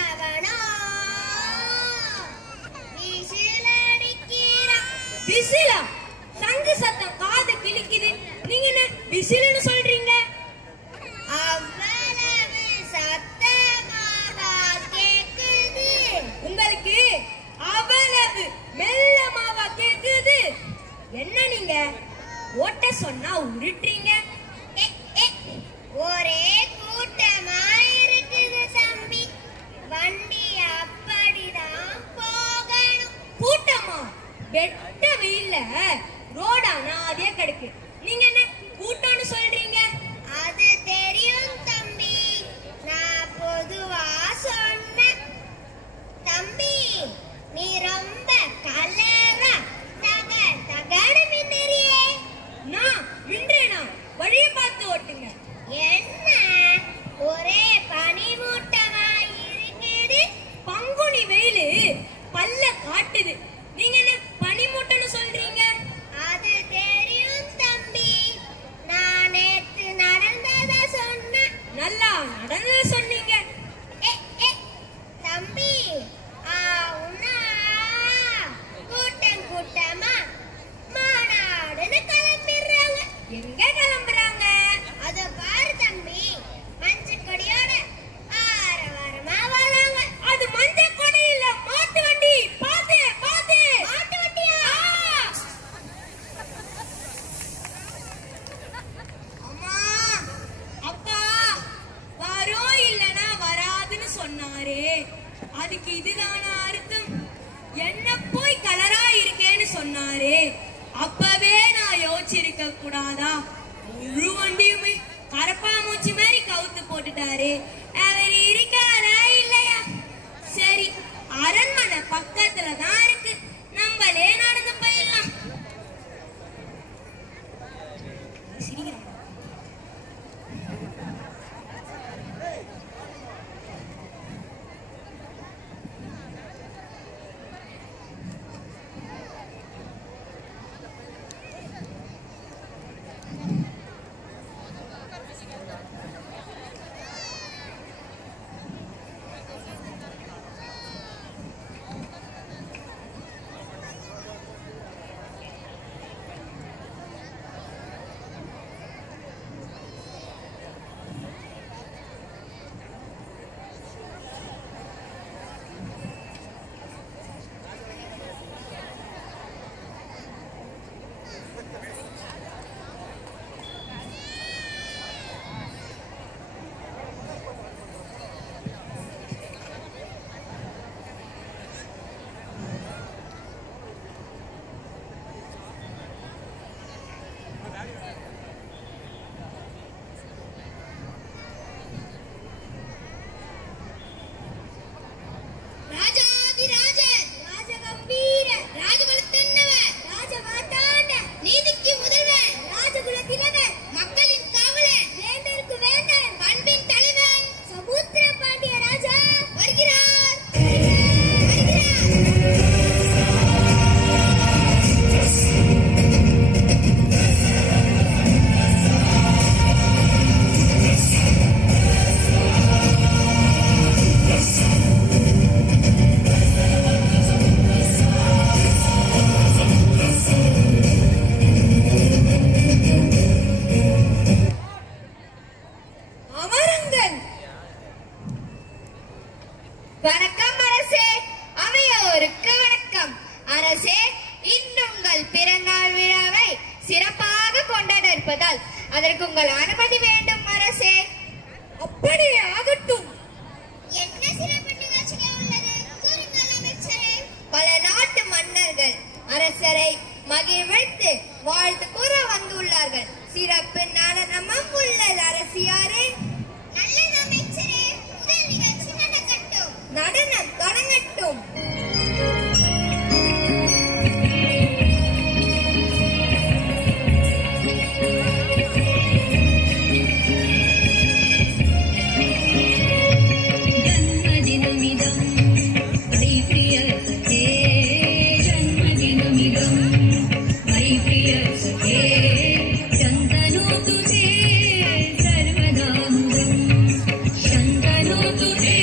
எவனோ விசிலா சங்கு சத்தம் காது கிழிக்குது. நீங்க என்ன விசிலுன்னு சொல்றீங்க? அவ்வளவு சத்தமாக கேக்குது. உங்களுக்கு அவ்வளவு மெல்லமாவா கேக்குது? என்ன நீங்க ஓட்ட சொன்னா உருட்டுறீங்க? ஒரே கூட்டமா இருக்குது தம்பி. வண்டி அப்படிதான் போகணும். கூட்டமா? வெட்ட வெயில்ல ரோடா நாதியா கிடக்கு. நீங்க என்ன கூட்டம்னு சொல்றீங்க? அது தெரியும் தம்பி. நான் பொதுவா சொன்னேன். தம்பி நீ ரொம்ப கலரா தகடு மின்னறியே. நான் மின்றேனா? வழிய பார்த்து ஓட்டுங்க. என்ன ஒரே பனிமூட்டமா இருக்குது? பங்குனி வெயிலு பல்ல காட்டுது. நீங்க என்ன பனிமூட்டம்னு சொல்றீங்க? அது தெரியும் தம்பி. நான் நேத்து நடந்தத சொன்னேன். நல்லா நடந்தத சொன்னீங்க. தம்பி உன்னா கூட்டம் கூட்டமா மாநாடுன்னு கிளம்பிடுறாங்க. எங்க கிளம்புறாங்க? அத பாரு தம்பி. மஞ்சள் கொடியோட ஆரவாரமா வராங்க. அது மஞ்சள் கொடி இல்ல, மாட்டு வண்டி. பாத்து பாத்து. மாட்டு வண்டியா? அம்மா அப்பா வரும் இல்லனா வராதுன்னு சொன்னாரு. அதுக்கு இதுதான அர்த்தம்? என்ன போய் கலரா இருக்கேன்னு சொன்னாரு. அப்பவே நான் யோசிச்சிருக்க கூடாதா? முழு வண்டியுமே கரப்பா மூச்சி மாதிரி கவுத்து போட்டுட்டாரு. அவர் இருக்காரா இல்லையா? சரி, அரண்மனை பக்கத்துல தான் இருக்கு. நம்மளே நடந்து போயிடலாம். சிரிக்கிறாங்க. வணக்கம் அரசே. அவையோருக்கு வணக்கம். அரசே, இன்று உங்கள் பிறந்தநாள் விழாவை சிறப்பாக கொண்டாட இருப்பதால் அதற்கு உங்கள் அனுமதி வேண்டும் அரசே. அப்படியே ஆகட்டும். என்ன சிறப்பு நிகழ்ச்சிகள் உள்ளது கூறுங்கள் அமைச்சரே. பல நாட்டு மன்னர்கள் அரசரை மகிழ்வித்து வாழ்த்து கூற வந்துள்ளார்கள். சிறப்பு நடனமும் உள்ளது அரசியாரே. நல்லது அமைச்சரே. முதல் நிகழ்ச்சி நடக்கட்டும். நடனம் தொடங்கட்டும். सर्वदा शंकरो तुझे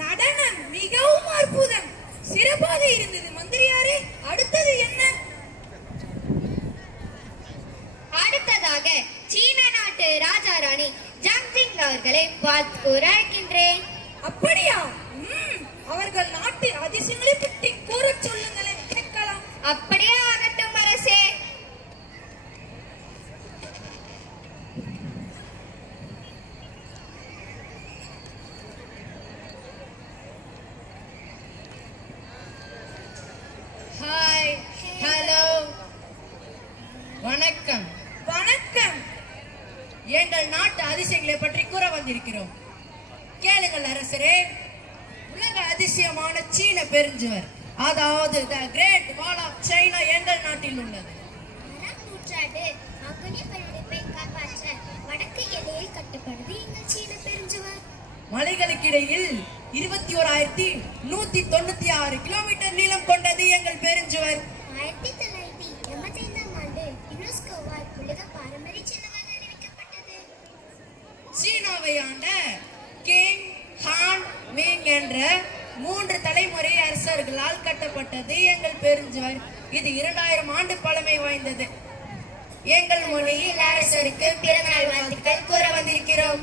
நடனம் மிகவும் அற்புதம், சிறப்பாக இருந்தது. மந்திரியாரே, அடுத்தது என்ன? அடுத்ததாக சீன நாட்டு ராஜா ராணி ஜங்ஜிங் அவர்களை வாழ்த்து கூற அழைக்கின்றேன். அப்படியா? அவர்கள் நாட்டு அதிசயங்களை பற்றி கூறச் சொல்லுங்களேன், கேட்கலாம். அப்படியே ஆகட்டும் அரசே. ஹாய், ஹலோ, வணக்கம். வணக்கம். எங்கள் நாட்டு அதிசயங்களை பற்றி கூற வந்திருக்கிறோம். கேளுங்கள் அரசரே. உலக அதிசயமான சீன பெருஞ்சுவர், அதாவது the great wall of China எங்கள் நாட்டில் உள்ளது. நூற்றாண்டு அக்னி படைப்பை காப்பாற்ற வடக்கு எல்லையில் கட்டப்படுது எங்கள் சீன பெருஞ்சுவர். மலைகளுக்கிடையில் 21,196 கிலோமீட்டர் நீளம் கொண்டது எங்கள் பெருஞ்சுவர். 1985ஆம் ஆண்டு யுனெஸ்கோவால் உலக பாரம்பரிய சின்னமாக அறிவிக்கப்பட்டது. சீனாவை ஆண்ட கிங் ஹான் மிங் என்ற 3 தலைமுறை அரசர்களால் கட்டப்பட்டது எங்கள் பெருஞ்சுவர். இது 2000 ஆண்டு பழமை வாய்ந்தது. எங்கள் மொழியில் அரசருக்கு பிறந்தநாள் வாழ்த்துக்கள் கூற வந்திருக்கிறோம்.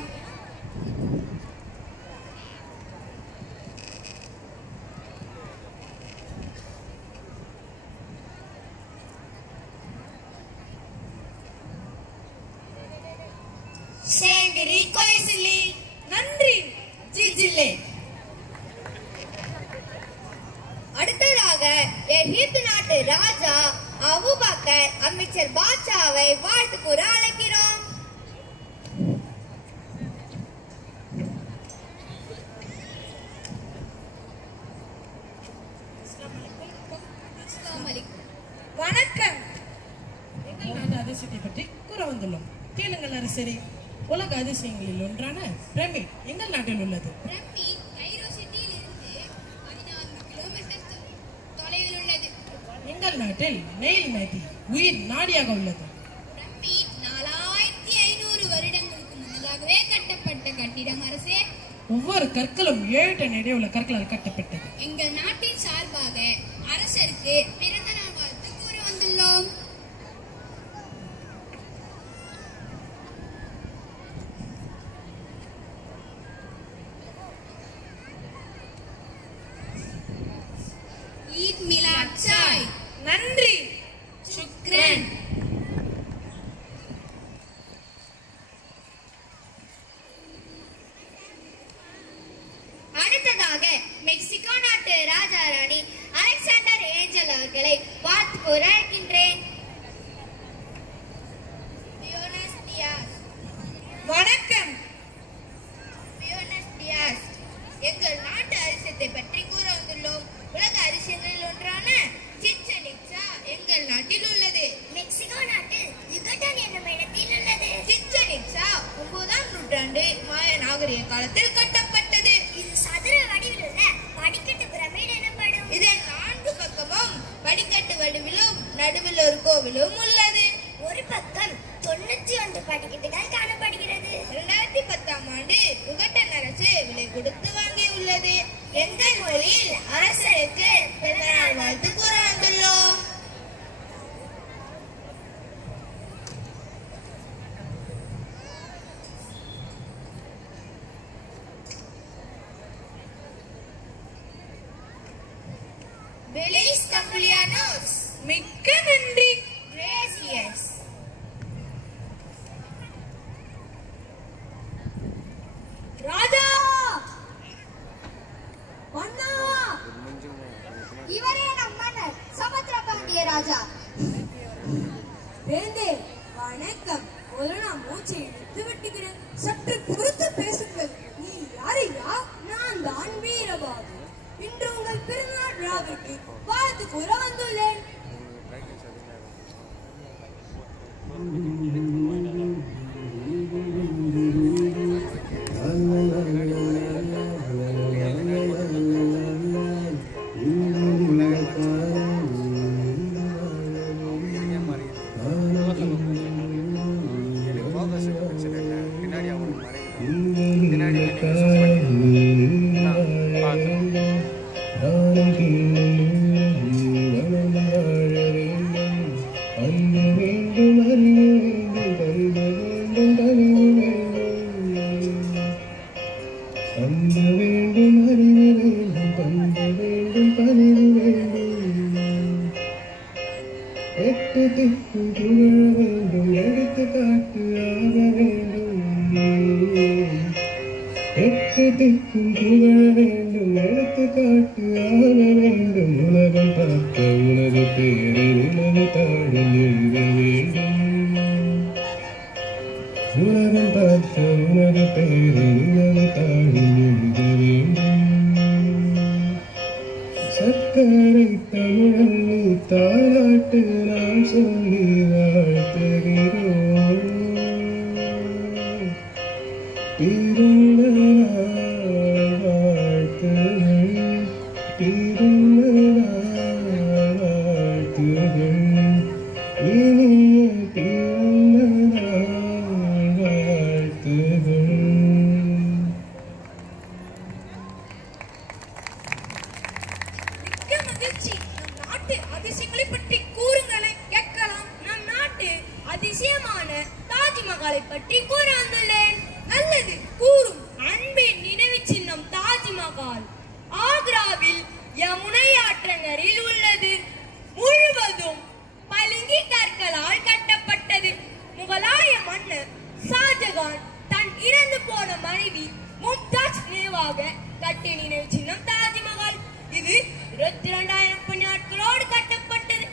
சேங்கிரி கொய்சிலி. நன்றி ஜிஜிலே. அடுத்ததாக எகிப்து நாட்டு ராஜா அபூபக்கர் அமைச்சர் பாட்சாவை வாழ்த்து கூற அழைக்கிறோம். வணக்கம். எங்கள் நாட்டு அதிசயத்தை பற்றி கூற வந்துள்ளோம். கேளுங்கள் அரசரே. உலக அதிசயங்களில் ஒன்றான பிரமிட் எங்கள் நாட்டில் உள்ளது. பிரமிட் கைரோ சிட்டியில் இருந்து 14 கிலோமீட்டர் தொலைவில் உள்ளது. எங்கள் நாட்டில் நைல் நதி உயிர் நாடியாக உள்ளது. பிரமிட் 4500 வருடங்களுக்கு முன்னதாகவே கட்டப்பட்ட கட்டிடம் அரசே. ஒவ்வொரு கற்களும் 7 டன் எடையுள்ள கற்களால் கட்டப்பட்டது. எங்கள் நாட்டின் சார்பாக அரசருக்கு பிறந்த நாள் வாழ்த்து கூற வந்துள்ளோம். ஈத் மிலாத் சாய். நன்றி. சுக்ரன். அடுத்ததாக மெக்சிகோ நாட்டு ராஜா ராணி அலெக்சாண்டர் ஏஞ்சல் அவர்களை வாழ்த்து கூற அழைக்கின்றேன். பியோனஸ் டியாஸ். வணக்கம். பியோனஸ் டியாஸ். எங்கள் நாட்டு அதிசயத்தை பற்றி கூற வந்துள்ளோம். உலக அதிசயங்களில் ஒன்றான சிச்சன் இட்சா எங்கள் நாட்டில் உள்ளது. மெக்சிகோ நாட்டில் யுகட்டான் என்னும் இடத்தில் உள்ளது. சிச்சன் இட்சா 9ஆம் நூற்றாண்டு மாய நாகரிக காலத்தில் கட்டப்பட்டது. இது சதுர வடிவில் உள்ள படிக்கட்டு பிரமிட் எனப்படும். இதன் 4 பக்கமும் படிக்கட்டு வடிவிலும் நடுவில் ஒரு கோவிலும் உள்ளது. ஒரு பக்கம் 91 படிக்கட்டுகள் காணப்படுகிறது. 2010ஆம் ஆண்டு யுகட்டன் அரசு விலை கொடுத்து வாங்கியுள்ளது. எங்கள் மொழியில் அரசருக்கு பிறந்தநாள் வாழ்த்து கூற வந்துள்ளோம். Belis Campulianos. மிக்க நன்றி. Gracias. ராஜா மன்னா, இவரே நம் மன்னர் சமுத்திர பாண்டிய ராஜா. வேந்தே வணக்கம். சற்று பொறுத்து பேசுங்கள். நீ யாரையா? நான் தான் வீரபாகு. இன்று உங்கள் பிறந்தநாள் விழாவிற்கு வாழ்த்து கூற வந்துள்ளேன். சக்கரை தமிழல்லி தாலாட்டு நாம் சொல்லி வாழ்த்துகிறோம். பிறந்த நாள் வாழ்த்துகள், பிறந்த நாள் வாழ்த்துகள், இனிய பிறந்த நாள் வாழ்த்துகள். அதிசயங்களை பற்றி கூறுங்களை கேட்கலாம். நம் நாட்டு அதிசயமான தாஜ்மஹாலை பற்றி கூற வந்துள்ளேன். நல்லது, கூறும். அன்பின் நினைவு சின்னம் தாஜ்மஹால் ஆக்ராவில் யமுனை ஆற்றங்கரையில் உள்ளது. முழுவதும் பளிங்கு கற்களால் கட்டப்பட்டது. முகலாய மன்னர் ஷாஜகான் தன் இறந்து போன மனைவி மும்தாஜ் நினைவாக கட்டிய நினைவு சின்னம் தாஜ்மஹால். இது 22,000 பொன்னாட்களோடு கட்டப்பட்டது.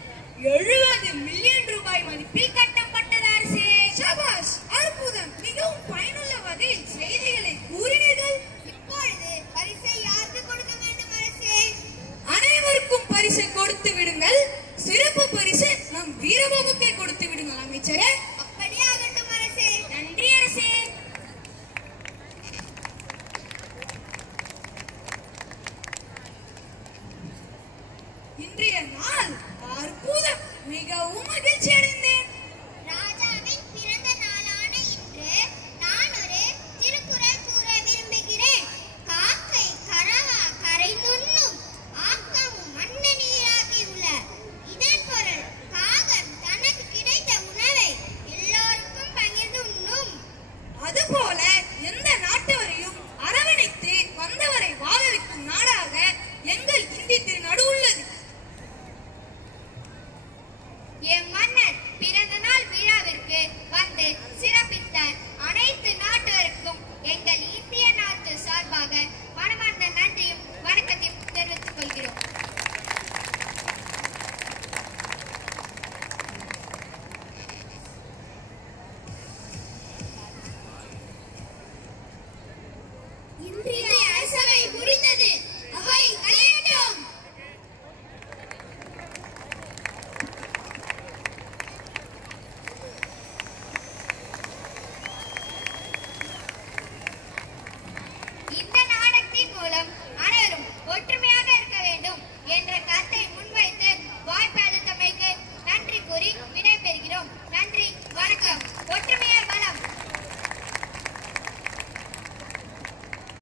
70 மில்லியன் ரூபாய் மதிப்பில் கட்டப்பட்டது. அரசே, சபாஷ், அற்புதம். மிகவும் பயனுள்ள வகையில் செய்திகளை கூறினீர்கள். இப்பொழுது பரிசை யாருக்கு கொடுக்க வேண்டும் அரசே? அனைவருக்கும் பரிசை கொடுத்து விடுங்கள். சிறப்பு பரிசு நம் வீரபாகுக்கே கொடுத்து விடுங்கள் அமைச்சரே.